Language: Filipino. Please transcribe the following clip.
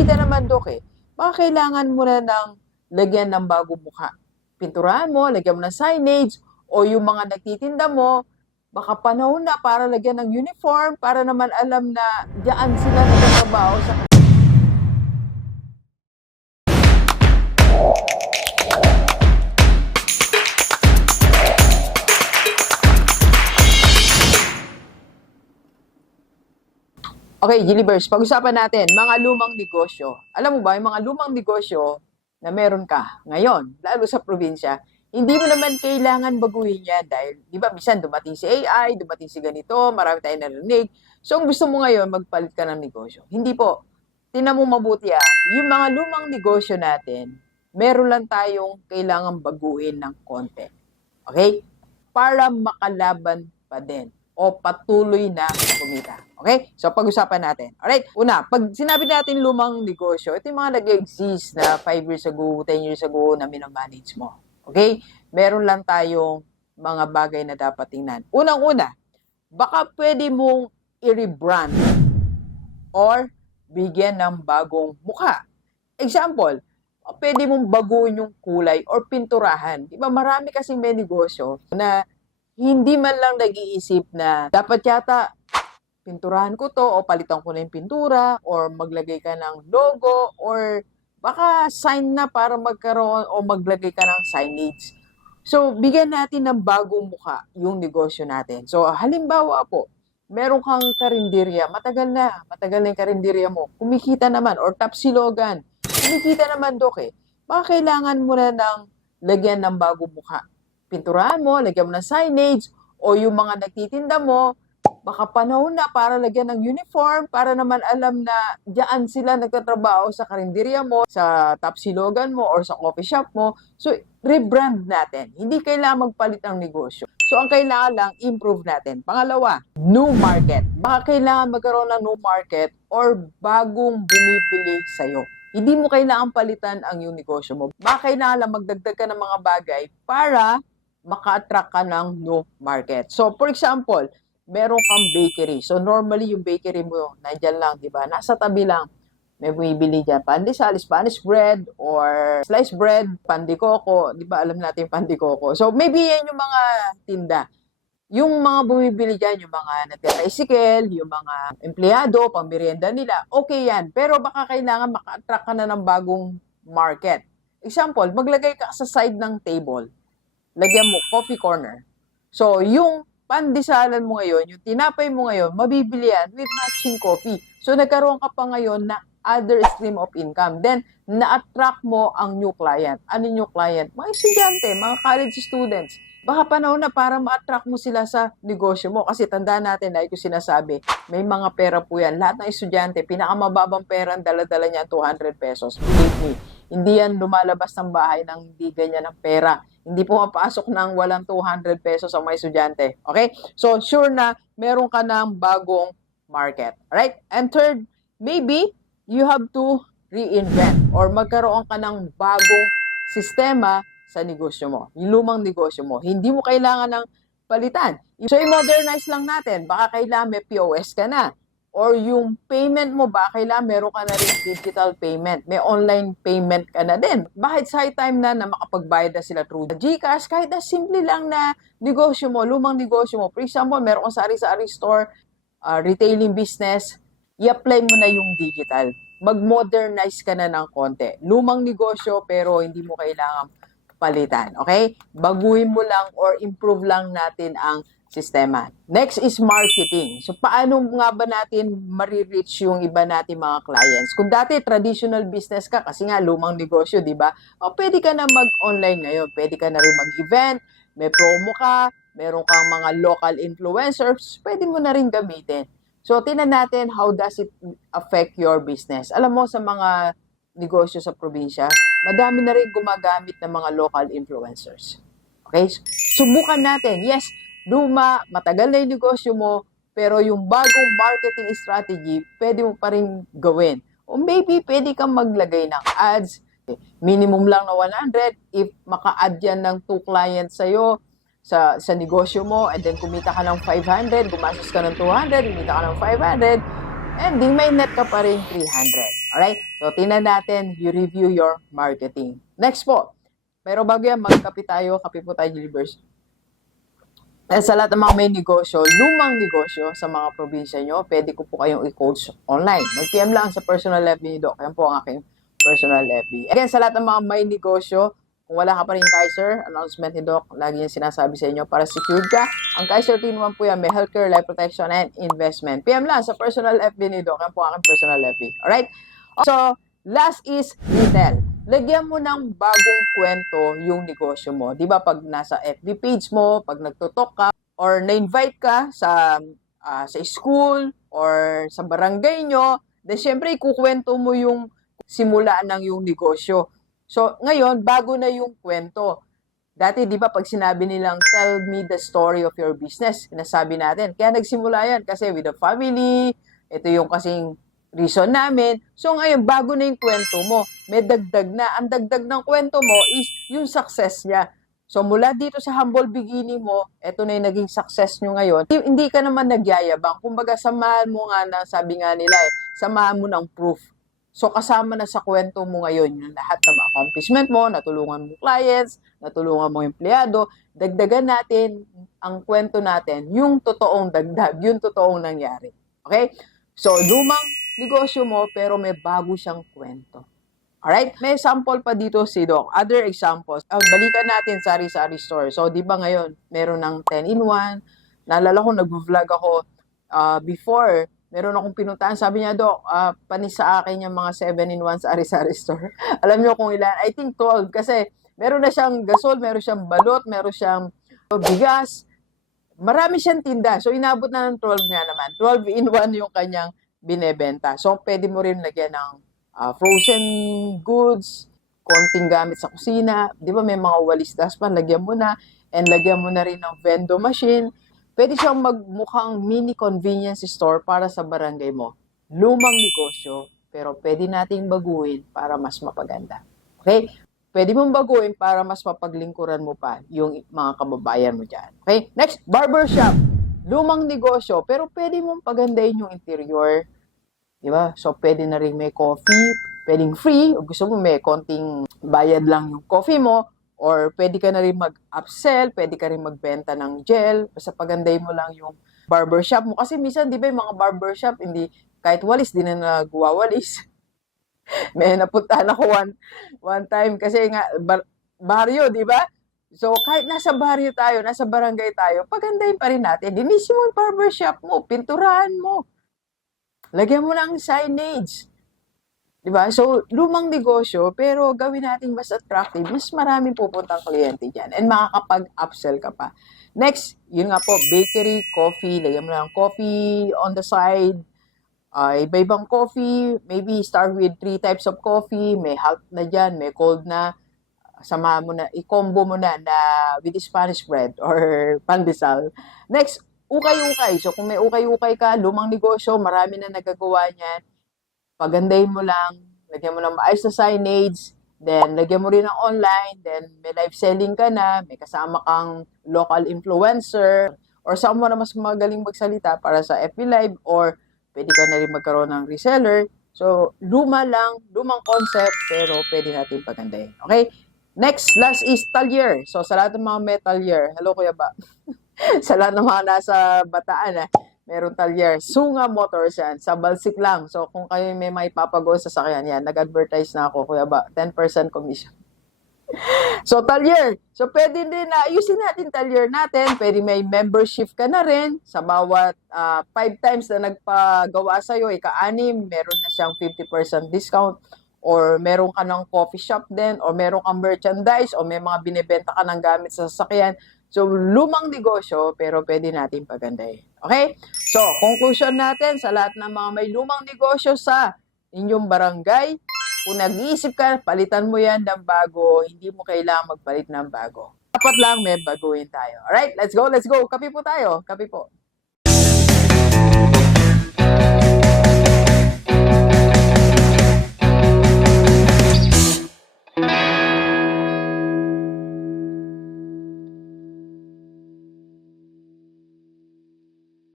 kumikita naman, Dok, eh. Baka kailangan mo na ng lagyan ng bagong mukha. Pinturahan mo, lagyan mo ng signage, o yung mga nagtitinda mo, baka panahon na para lagyan ng uniform para naman alam na diyan sila nagtatrabaho sa Okay, Gilibers, pag-usapan natin, mga lumang negosyo. Alam mo ba, yung mga lumang negosyo na meron ka ngayon, lalo sa probinsya, hindi mo naman kailangan baguhin yan dahil, di ba, minsan dumating si AI, dumating si ganito, marami tayong narinig. So, ang gusto mo ngayon, magpalit ka ng negosyo. Hindi po. Tinan mo mabuti ah, yung mga lumang negosyo natin, meron lang tayong kailangan baguhin ng konti. Okay? Para makalaban pa din o patuloy na kumita. Okay? So, pag-usapan natin. Alright? Una, pag sinabi natin lumang negosyo, ito yung mga nag-exist na 5 years ago, 10 years ago na minamanage mo. Okay? Meron lang tayong mga bagay na dapat tingnan. Unang-una, baka pwede mong i-rebrand or bigyan ng bagong mukha. Example, pwede mong baguhin yung kulay or pinturahan. Di ba marami kasing may negosyo na hindi man lang nag-iisip na dapat yata pinturahan ko to o palitan ko na yung pintura or maglagay ka ng logo or baka sign na para magkaroon o maglagay ka ng signage. So, bigyan natin ng bagong mukha yung negosyo natin. So, halimbawa po, meron kang karinderya, matagal na, matagal na yung karinderya mo, kumikita naman, or tapsilogan, kumikita naman, Dok eh. Baka kailangan mo na ng lagyan ng bagong mukha pinturahan mo, lagyan mo ng signage, o yung mga nagtitinda mo, baka panahon na para lagyan ng uniform para naman alam na diyan sila nagtatrabaho sa karinderya mo, sa tapsilogan mo, or sa coffee shop mo. So, rebrand natin. Hindi kailangan magpalit ng negosyo. So, ang kailangan lang, improve natin. Pangalawa, new market. Baka kailangan magkaroon ng new market or bagong bumibili sa'yo. Hindi mo kailangan palitan ang yung negosyo mo. Baka kailangan lang magdagdag ka ng mga bagay para maka-attract ka ng new market. So, for example, meron kang bakery. So, normally yung bakery mo, nandyan lang, di ba? Nasa tabi lang. May bumibili dyan, pandesal, Spanish bread, or sliced bread, pandikoko. Di ba, alam natin pandikoko. So, maybe yan yung mga tinda. Yung mga bumibili dyan, yung mga nagka-tricycle, yung mga empleyado, pambirienda nila, okay yan. Pero baka kailangan maka-attract ka na ng bagong market. Example, maglagay ka sa side ng table lagyan mo coffee corner. So, yung pandisalan mo ngayon, yung tinapay mo ngayon, mabibili yan with matching coffee. So, nagkaroon ka pa ngayon na other stream of income. Then, na-attract mo ang new client. Ano new client? Mga estudyante, mga college students. Baka panahon na para ma-attract mo sila sa negosyo mo. Kasi tandaan natin, like ko sinasabi, may mga pera po yan. Lahat ng estudyante, pinakamababang pera ang dala-dala niya 200 pesos. Believe me, hindi yan lumalabas ng bahay ng hindi ganyan ng pera. Hindi po mapasok ng walang 200 pesos ang mga estudyante. Okay? So, sure na meron ka ng bagong market. Alright? And third, maybe you have to reinvent or magkaroon ka ng bagong sistema sa negosyo mo. Yung lumang negosyo mo. Hindi mo kailangan ng palitan. So, i-modernize lang natin. Baka kailangan may POS ka na or yung payment mo ba, kailangan meron ka na rin digital payment. May online payment ka na din. Bakit sa time na na makapagbayad na sila through GCash, kahit na simple lang na negosyo mo, lumang negosyo mo. For example, meron kang sari-sari store, uh, retailing business, i-apply mo na yung digital. Mag-modernize ka na ng konti. Lumang negosyo pero hindi mo kailangan palitan. Okay? Baguhin mo lang or improve lang natin ang sistema. Next is marketing. So, paano nga ba natin marireach yung iba natin mga clients? Kung dati traditional business ka, kasi nga lumang negosyo, di ba? O, pwede ka na mag-online ngayon. Pwede ka na rin mag-event, may promo ka, meron kang mga local influencers, pwede mo na rin gamitin. So, tinan natin how does it affect your business. Alam mo, sa mga negosyo sa probinsya, madami na rin gumagamit ng mga local influencers. Okay? Subukan natin. Yes, luma, matagal na yung negosyo mo, pero yung bagong marketing strategy, pwede mo pa rin gawin. O maybe pwede kang maglagay ng ads, minimum lang na 100, if maka-add yan ng two clients sa'yo, sa, sa negosyo mo, and then kumita ka ng 500, gumastos ka ng 200, kumita ka ng 500, and di may net ka pa rin 300. Alright? So, tingnan natin, you review your marketing. Next po. Pero bago yan, magkape tayo, kape po tayo, Gilbers. Eh, sa lahat ng mga may negosyo, lumang negosyo sa mga probinsya nyo, pwede ko po kayong i-coach online. Mag-PM lang sa personal FB ni Doc. Yan po ang aking personal FB. Again, sa lahat ng mga may negosyo, kung wala ka pa rin Kaiser, announcement ni Doc, lagi yung sinasabi sa inyo para secured ka. Ang Kaiser Team 1 po yan, may healthcare, life protection, and investment. PM lang sa personal FB ni Doc. Yan po ang aking personal FB. Alright? So, last is retail. Lagyan mo ng bagong kwento yung negosyo mo. Di ba pag nasa FB page mo, pag nagtutok ka, or na-invite ka sa ah, sa school or sa barangay nyo, then syempre ikukwento mo yung simula ng yung negosyo. So, ngayon, bago na yung kwento. Dati, di ba, pag sinabi nilang, tell me the story of your business, sinasabi natin. Kaya nagsimula yan kasi with the family, ito yung kasing reason namin. So, ngayon, bago na yung kwento mo, may dagdag na. Ang dagdag ng kwento mo is yung success niya. So, mula dito sa humble beginning mo, ito na yung naging success nyo ngayon. Hindi ka naman nagyayabang. Kumbaga, samahan mo nga na, sabi nga nila eh, samahan mo ng proof. So, kasama na sa kwento mo ngayon yung lahat ng accomplishment mo, natulungan mo clients, natulungan mo empleyado, dagdagan natin ang kwento natin, yung totoong dagdag, yung totoong nangyari. Okay? So, lumang negosyo mo, pero may bago siyang kwento. Alright? May sample pa dito si Doc. Other examples. Ah, balikan natin sari-sari store. So, di ba ngayon, meron ng 10-in-1. Naalala ko, nag-vlog ako ah, before. Meron akong pinuntahan. Sabi niya, Doc, ah, panis sa akin yung mga 7-in-1 sari-sari store. Alam niyo kung ilan? I think 12. Kasi meron na siyang gasol, meron siyang balot, meron siyang bigas. Marami siyang tinda. So, inabot na ng 12 nga naman. 12 in 1 yung kanyang binebenta. So, pwede mo rin lagyan ng ah, frozen goods, konting gamit sa kusina. Di ba may mga walis daspan, lagyan mo na. And lagyan mo na rin ng vendo machine. Pwede siyang magmukhang mini convenience store para sa barangay mo. Lumang negosyo, pero pwede nating baguhin para mas mapaganda. Okay? Pwede mong baguhin para mas mapaglingkuran mo pa yung mga kababayan mo dyan. Okay? Next, barbershop. Lumang negosyo, pero pwede mong pagandahin yung interior. Di ba? So, pwede na rin may coffee, pwedeng free, o gusto mo may konting bayad lang yung coffee mo, or pwede ka na rin mag-upsell, pwede ka rin magbenta ng gel, basta pagandahin mo lang yung barbershop mo. Kasi minsan, di ba, yung mga barbershop, hindi, kahit walis, di na nagwawalis. may napuntahan ako one, one time, kasi nga, bar, baryo, di ba? So, kahit nasa baryo tayo, nasa barangay tayo, pagandahin pa rin natin. Linisin mo yung barbershop mo, pinturahan mo. Lagyan mo ng signage. 'Di ba? So, lumang negosyo, pero gawin natin mas attractive, mas maraming pupuntang kliyente diyan and makakapag-upsell ka pa. Next, yun nga po, bakery, coffee, lagyan mo lang coffee on the side. Uh, iba-ibang coffee, maybe start with three types of coffee, may hot na dyan, may cold na, samahan mo na, i-combo mo na na with Spanish bread or pandesal. Next, ukay-ukay. So, kung may ukay-ukay ka, lumang negosyo, marami na nagagawa niyan. Pagandahin mo lang, lagyan mo ng maayos na signage, then lagyan mo rin ng online, then may live selling ka na, may kasama kang local influencer, or someone na mas magaling magsalita para sa FB Live, or pwede ka na rin magkaroon ng reseller. So, luma lang, lumang concept, pero pwede natin pagandahin. Okay? Next, last is talyer. So, sa lahat ng mga metalyer, hello Kuya Ba? sa lahat ng mga nasa bataan, ah, meron talyer. Sunga Motors yan. Sa Balsik lang. So, kung kayo may may papago sa sakyan yan, nag-advertise na ako, Kuya Ba, 10% commission. So, talyer. So, pwede din na ayusin natin talyer natin. Pwede may membership ka na rin. Sa bawat ah, five times na nagpagawa sa'yo, ika-anim, meron na siyang 50% discount. Or meron ka ng coffee shop din. Or meron kang merchandise. O may mga binibenta ka ng gamit sa sasakyan. So, lumang negosyo, pero pwede natin pagandahin. Okay? So, conclusion natin sa lahat ng mga may lumang negosyo sa inyong barangay, kung nag-iisip ka, palitan mo yan ng bago, hindi mo kailangan magpalit ng bago. Dapat lang may baguhin tayo. Alright, let's go, let's go. Kapi po tayo. Kapi po.